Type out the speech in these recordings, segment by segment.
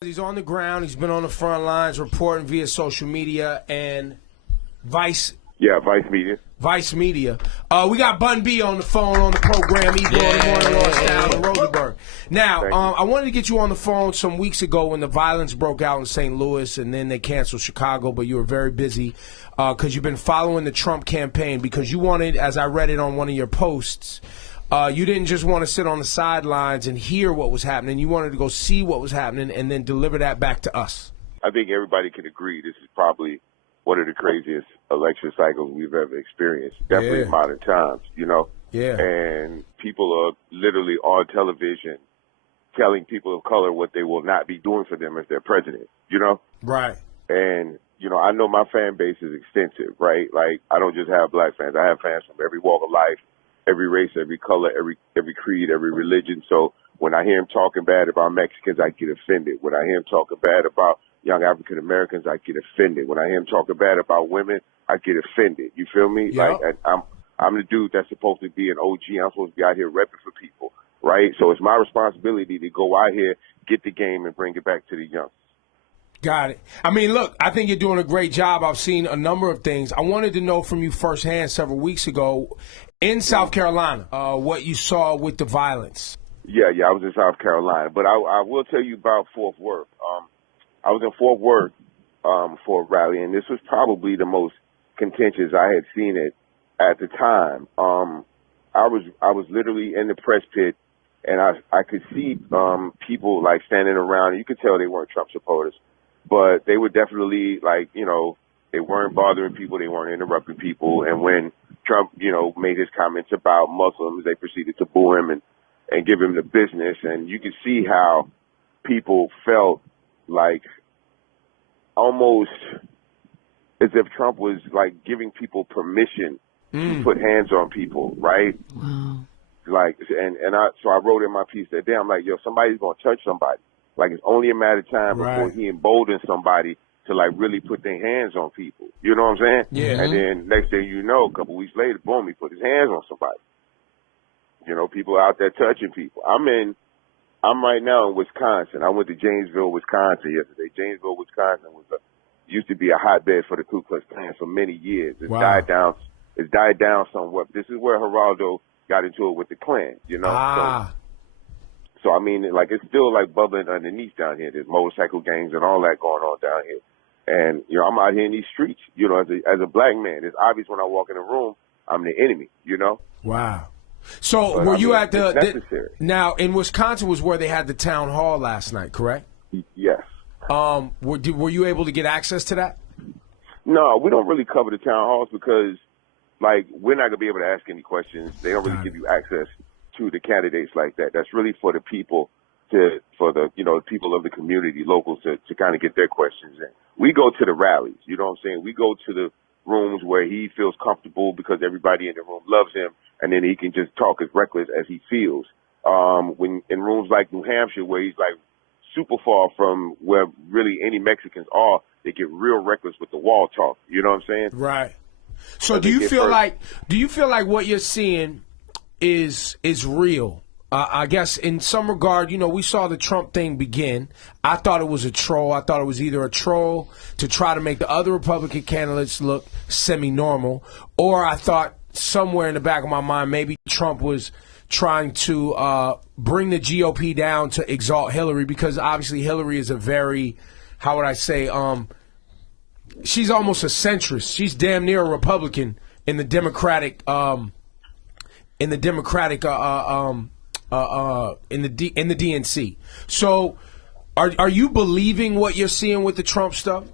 He's on the ground. He's been on the front lines reporting via social media and Vice. Yeah, Vice Media. Vice Media. We got Bun B on the phone on the program. He's on the morning lost down in Rosenberg. Now, I wanted to get you on the phone some weeks ago when the violence broke out in St. Louis, and then they canceled Chicago, but you were very busy because you've been following the Trump campaign because you wanted, as I read it on one of your posts, you didn't just want to sit on the sidelines and hear what was happening. You wanted to go see what was happening and then deliver that back to us. I think everybody can agree this is probably one of the craziest election cycles we've ever experienced, definitely in modern times, you know? Yeah. And people are literally on television telling people of color what they will not be doing for them if they're president, you know? Right. And, you know, I know my fan base is extensive, right? Like, I don't just have black fans. I have fans from every walk of life, every race, every color, every creed, every religion. So when I hear him talking bad about Mexicans, I get offended. When I hear him talking bad about young African Americans, I get offended. When I hear him talking bad about women, I get offended. You feel me? Yep. Like, I'm the dude that's supposed to be an OG. I'm supposed to be out here repping for people, right? So it's my responsibility to go out here, get the game, and bring it back to the young. Got it. I mean, look, I think you're doing a great job. I've seen a number of things. I wanted to know from you firsthand several weeks ago in South Carolina what you saw with the violence. Yeah, I was in South Carolina. But I will tell you about Fort Worth. I was in Fort Worth for a rally, and this was probably the most contentious I had seen it at the time. I was literally in the press pit, and I could see people like standing around. You could tell they weren't Trump supporters, but they were definitely like, you know, they weren't bothering people, they weren't interrupting people. And when Trump, you know, made his comments about Muslims, they proceeded to boo him and give him the business. And you could see how people felt like almost as if Trump was like giving people permission to put hands on people, right? Wow. Like, so I wrote in my piece that day, I'm like, yo, somebody's going to touch somebody. Like, it's only a matter of time before he emboldens somebody to, like, really put their hands on people. You know what I'm saying? Yeah. And then next thing you know, a couple weeks later, boom, he put his hands on somebody. You know, people out there touching people. I'm right now in Wisconsin. I went to Janesville, Wisconsin yesterday. Janesville, Wisconsin used to be a hotbed for the Ku Klux Klan for many years. It's died down. It's died down somewhat. This is where Geraldo got into it with the Klan, you know? So I mean, like, it's still, like, bubbling underneath down here. There's motorcycle gangs and all that going on down here. And, you know, I'm out here in these streets, you know, as a black man. It's obvious when I walk in a room, I'm the enemy, you know? Wow. So but, were you at necessary. Now, in Wisconsin was where they had the town hall last night, correct? Yes. Were you able to get access to that? No, we don't really cover the town halls because, like, we're not going to be able to ask any questions. They don't really give you access to the candidates like that. That's really for the people, for the, you know, people of the community, locals, to kind of get their questions in. We go to the rallies, you know what I'm saying? We go to the rooms where he feels comfortable because everybody in the room loves him, and then he can just talk as reckless as he feels. When in rooms like New Hampshire, where he's like super far from where really any Mexicans are, they get real reckless with the wall talk. You know what I'm saying? Right. So do you feel like what you're seeing is real? I guess in some regard, you know, we saw the Trump thing begin. I thought it was a troll. I thought it was either a troll to try to make the other Republican candidates look semi-normal, or I thought somewhere in the back of my mind maybe Trump was trying to bring the GOP down to exalt Hillary, because obviously Hillary is a very, how would I say, she's almost a centrist. She's damn near a Republican in the Democratic in the DNC. So, are you believing what you're seeing with the Trump stuff?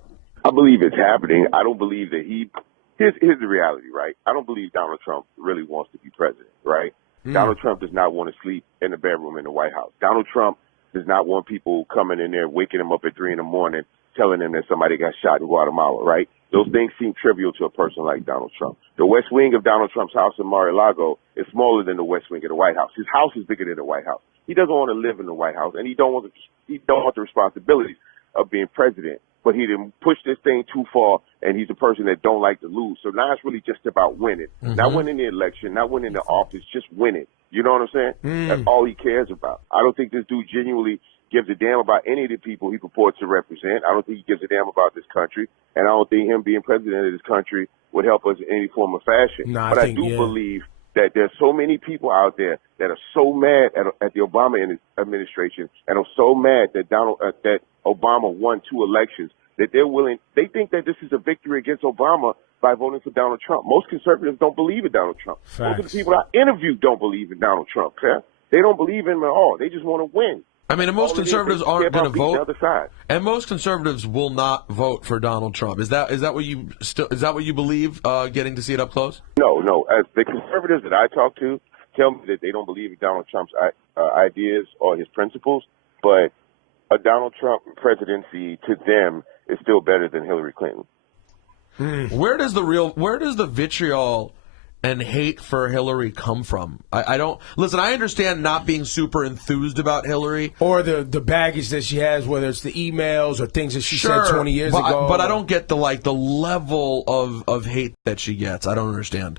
I believe it's happening. I don't believe that here's the reality, right? I don't believe Donald Trump really wants to be president, right? Donald Trump does not want to sleep in the bedroom in the White House. Donald Trump does not want people coming in there, waking him up at 3 a.m, telling him that somebody got shot in Guatemala, right? Those things seem trivial to a person like Donald Trump. The West Wing of Donald Trump's house in Mar-a-Lago is smaller than the West Wing of the White House. His house is bigger than the White House. He doesn't want to live in the White House, and he don't want the responsibilities of being president. But he didn't push this thing too far, and he's a person that don't like to lose. So now it's really just about winning. Not winning the election, not winning the office, just winning. You know what I'm saying? That's all he cares about. I don't think this dude genuinely gives a damn about any of the people he purports to represent. I don't think he gives a damn about this country, and I don't think him being president of this country would help us in any form or fashion. No, but I do believe that there's so many people out there that are so mad at the Obama administration and are so mad that that Obama won 2 elections that they think that this is a victory against Obama by voting for Donald Trump. Most conservatives don't believe in Donald Trump. Facts. Most of the people I interviewed don't believe in Donald Trump. Yeah? They don't believe in him at all. They just want to win. I mean, and most conservatives aren't going to vote. The other side. And most conservatives will not vote for Donald Trump. Is that what you believe? Getting to see it up close? No. As the conservatives that I talk to tell me that they don't believe in Donald Trump's ideas or his principles, but a Donald Trump presidency to them is still better than Hillary Clinton. Where does the vitriol and hate for Hillary come from? I don't listen. I understand not being super enthused about Hillary or the baggage that she has, whether it's the emails or things that she said 20 years ago. But I don't get the level of hate that she gets. I don't understand.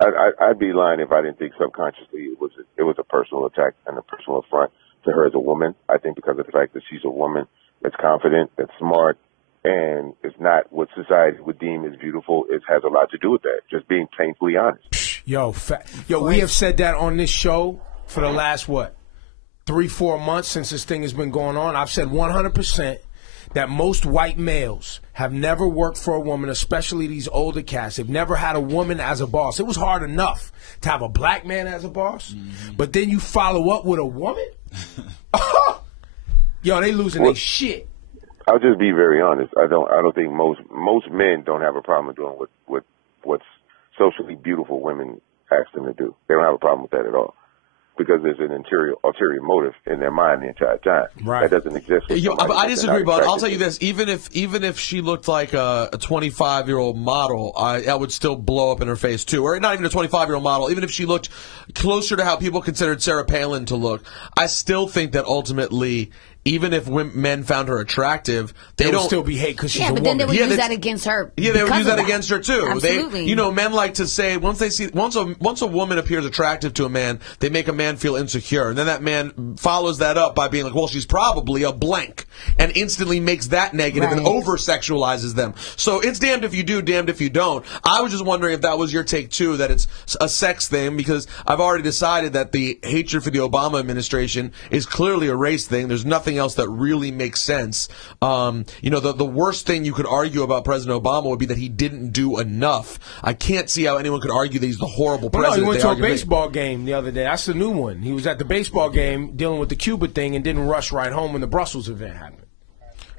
I'd be lying if I didn't think subconsciously it was a personal attack and a personal affront to her as a woman. I think because of the fact that she's a woman that's confident, that's smart, and it's not what society would deem as beautiful. It has a lot to do with that. Just being painfully honest. Yo, we have said that on this show for the last 3-4 months since this thing has been going on. I've said 100% that most white males have never worked for a woman, especially these older cats. They've never had a woman as a boss. It was hard enough to have a black man as a boss, but then you follow up with a woman? Yo, they losing their shit. I'll just be very honest. I don't think most men don't have a problem doing what's socially beautiful women ask them to do. They don't have a problem with that at all, because there's an ulterior motive in their mind the entire time. Right. That doesn't exist. I disagree, but I'll tell you this: even if she looked like a 25-year-old model, I would still blow up in her face too. Or not even a 25-year-old model. Even if she looked closer to how people considered Sarah Palin to look, I still think that ultimately, even if men found her attractive, they don't still be hate because she's a woman. Yeah, but then they would use that against her. Yeah, they would use that against her too. Absolutely. Men like to say once a woman appears attractive to a man, they make a man feel insecure, and then that man follows that up by being like, "Well, she's probably a blank," and instantly makes that negative and over sexualizes them. So it's damned if you do, damned if you don't. I was just wondering if that was your take too, that it's a sex thing, because I've already decided that the hatred for the Obama administration is clearly a race thing. There's nothing else that really makes sense. The worst thing you could argue about President Obama would be that he didn't do enough. I can't see how anyone could argue that he's the horrible president. No, he went to a baseball game the other day. That's the new one. He was at the baseball game dealing with the Cuba thing and didn't rush right home when the Brussels event happened.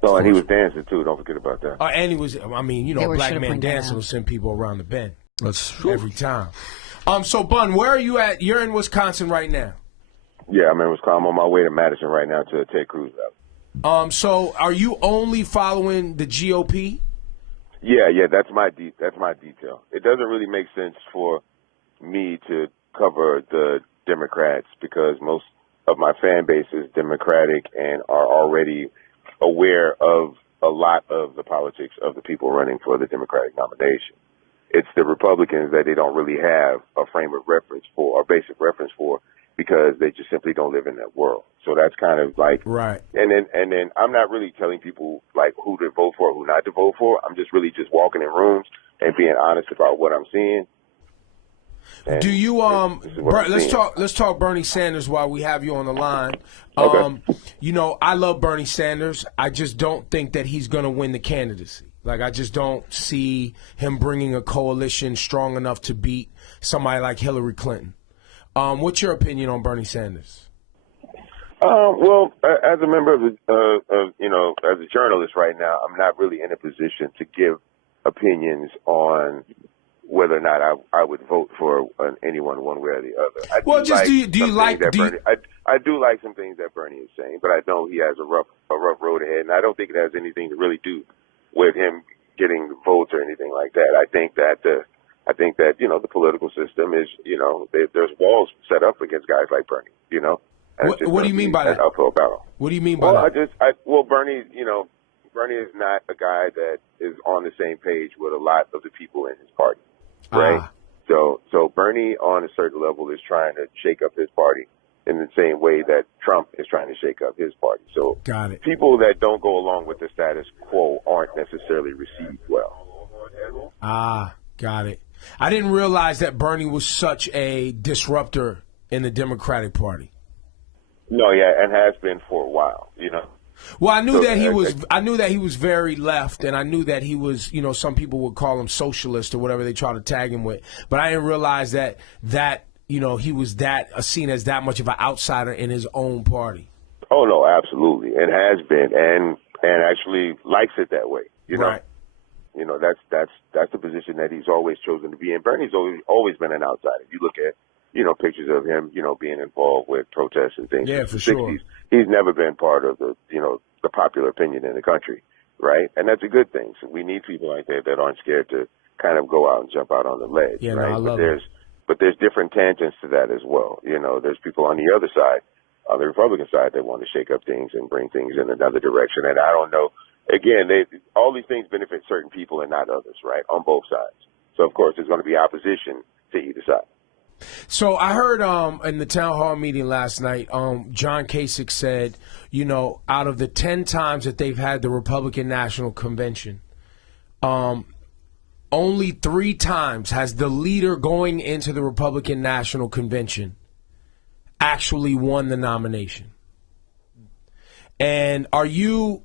Oh, and he was dancing too. Don't forget about that. And he was. I mean, a black man dancing will send people around the bend. That's every time. So Bun, where are you at? You're in Wisconsin right now. Yeah, I'm in Wisconsin. I'm on my way to Madison right now to a Ted Cruz rally. So are you only following the GOP? Yeah, that's my detail. It doesn't really make sense for me to cover the Democrats because most of my fan base is Democratic and are already aware of a lot of the politics of the people running for the Democratic nomination. It's the Republicans that they don't really have a frame of reference for or basic reference for, because they just simply don't live in that world. So that's kind of like right. And then I'm not really telling people like who to vote for, who not to vote for. I'm just really just walking in rooms and being honest about what I'm seeing. And do you let's talk Bernie Sanders while we have you on the line. Okay. I love Bernie Sanders. I just don't think that he's going to win the candidacy. Like, I just don't see him bringing a coalition strong enough to beat somebody like Hillary Clinton. What's your opinion on Bernie Sanders? Well, as a member of as a journalist right now, I'm not really in a position to give opinions on whether or not I would vote for anyone one way or the other. I do like some things that Bernie is saying, but I know he has a rough road ahead, and I don't think it has anything to really do with him getting votes or anything like that. I think that the political system is, there's walls set up against guys like Bernie, What do you mean by that? Uphill battle. What do you mean by that? Bernie, Bernie is not a guy that is on the same page with a lot of the people in his party, right? So Bernie on a certain level is trying to shake up his party in the same way that Trump is trying to shake up his party. So got it. People that don't go along with the status quo aren't necessarily received well. Got it. I didn't realize that Bernie was such a disruptor in the Democratic Party. No, yeah, and has been for a while, you know. Well, I knew that he was. I knew that he was very left, and I knew that he was. You know, some people would call him socialist or whatever they try to tag him with. But I didn't realize that you know, he was seen as that much of an outsider in his own party. Oh no, absolutely, and has been, and actually likes it that way. You know, right. You know, that's the position that he's always chosen to be in. Bernie's always been an outsider. If you look at, you know, pictures of him, you know, being involved with protests and things. Yeah, for sure. He's never been part of the, you know, the popular opinion in the country, right? And that's a good thing. So we need people like that that aren't scared to kind of go out and jump out on the ledge, yeah, right? No, I love it. But there's different tangents to that as well. You know, there's people on the other side, on the Republican side, that want to shake up things and bring things in another direction. And I don't know. Again, all these things benefit certain people and not others, right? On both sides. So of course, there's going to be opposition to either side. So I heard in the town hall meeting last night, John Kasich said, you know, out of the 10 times that they've had the Republican National Convention, only 3 times has the leader going into the Republican National Convention actually won the nomination. And are you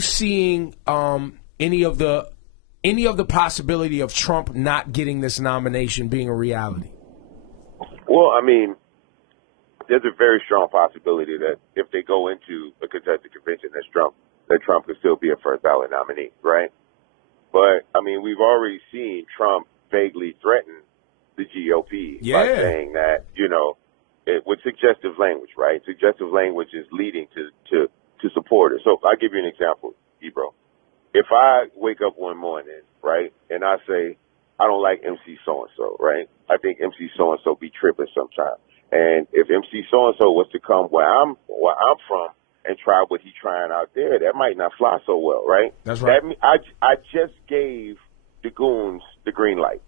seeing any of the possibility of Trump not getting this nomination being a reality? Well, I mean, there's a very strong possibility that if they go into a contested convention, that Trump could still be a first ballot nominee, right? But I mean, we've already seen Trump vaguely threaten the GOP by saying that, you know, with suggestive language, right? Suggestive language is leading to supporters. So I'll give you an example, Ebro. If I wake up one morning, right, and I say, I don't like MC so-and-so, right? I think MC so-and-so be tripping sometimes. And if MC so-and-so was to come where I'm from and try what he's trying out there, that might not fly so well, right? That's right. I just gave the goons the green light.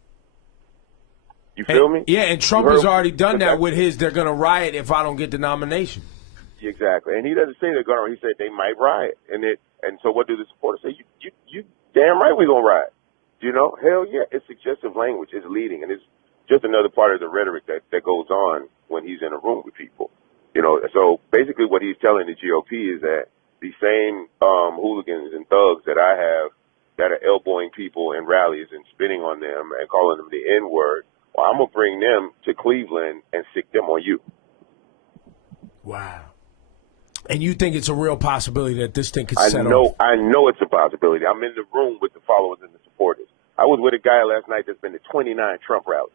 You feel me? Yeah, and Trump has already done that with his, they're going to riot if I don't get the nomination. Exactly. And he doesn't say they're going to, he said they might riot. And so what do the supporters say? You damn right we're going to riot. You know, hell yeah, it's suggestive language. It's leading, and it's just another part of the rhetoric that goes on when he's in a room with people. You know, so basically what he's telling the GOP is that the same hooligans and thugs that I have that are elbowing people in rallies and spitting on them and calling them the N-word, well, I'm going to bring them to Cleveland and sick them on you. Wow. And you think it's a real possibility that this thing could set off? I know it's a possibility. I'm in the room with the followers and the supporters. I was with a guy last night that's been to 29 Trump rallies.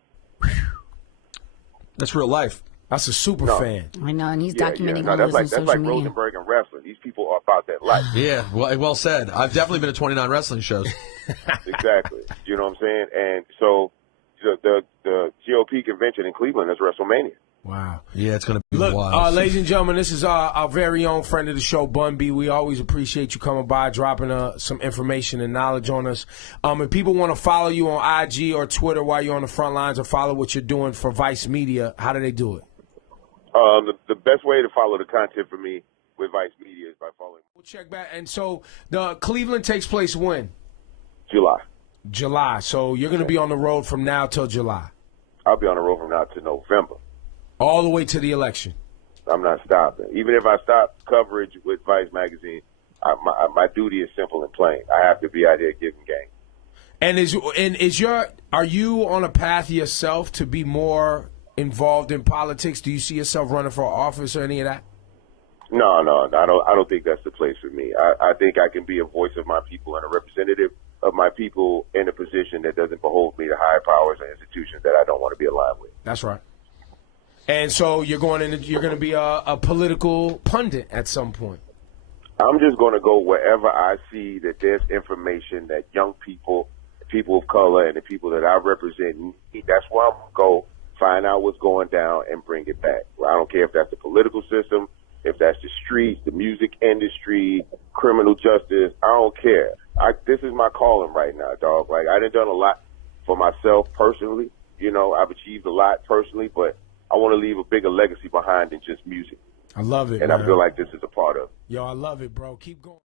That's real life. That's a super fan. I know, and he's documenting all that's those on social like media. Rosenberg and wrestling. These people are about that life. Yeah, well said. I've definitely been to 29 wrestling shows. Exactly. You know what I'm saying? And so the GOP convention in Cleveland is WrestleMania. Wow. Yeah, it's going to be wild. Look, ladies and gentlemen, this is our very own friend of the show, Bun B. We always appreciate you coming by, dropping some information and knowledge on us. If people want to follow you on IG or Twitter while you're on the front lines or follow what you're doing for Vice Media, how do they do it? The best way to follow the content for me with Vice Media is by following. We'll check back. And so the Cleveland takes place when? July. So you're going to be on the road from now till July? I'll be on the road from now to November. All the way to the election? I'm not stopping. Even if I stop coverage with Vice Magazine, my duty is simple and plain. I have to be out there giving game. And are you on a path yourself to be more involved in politics? Do you see yourself running for office or any of that? No, I don't think that's the place for me. I think I can be a voice of my people and a representative of my people in a position that doesn't behold me to higher powers and institutions that I don't want to be aligned with. That's right. And so you're going to be a political pundit at some point. I'm just going to go wherever I see that there's information that young people, people of color, and the people that I represent need. That's where I'm going to go, find out what's going down, and bring it back. I don't care if that's the political system, if that's the streets, the music industry, criminal justice. I don't care. This is my calling right now, dog. Like, I done a lot for myself personally. You know, I've achieved a lot personally, but I want to leave a bigger legacy behind than just music. I love it, and man. I feel like this is a part of it. Yo, I love it, bro. Keep going.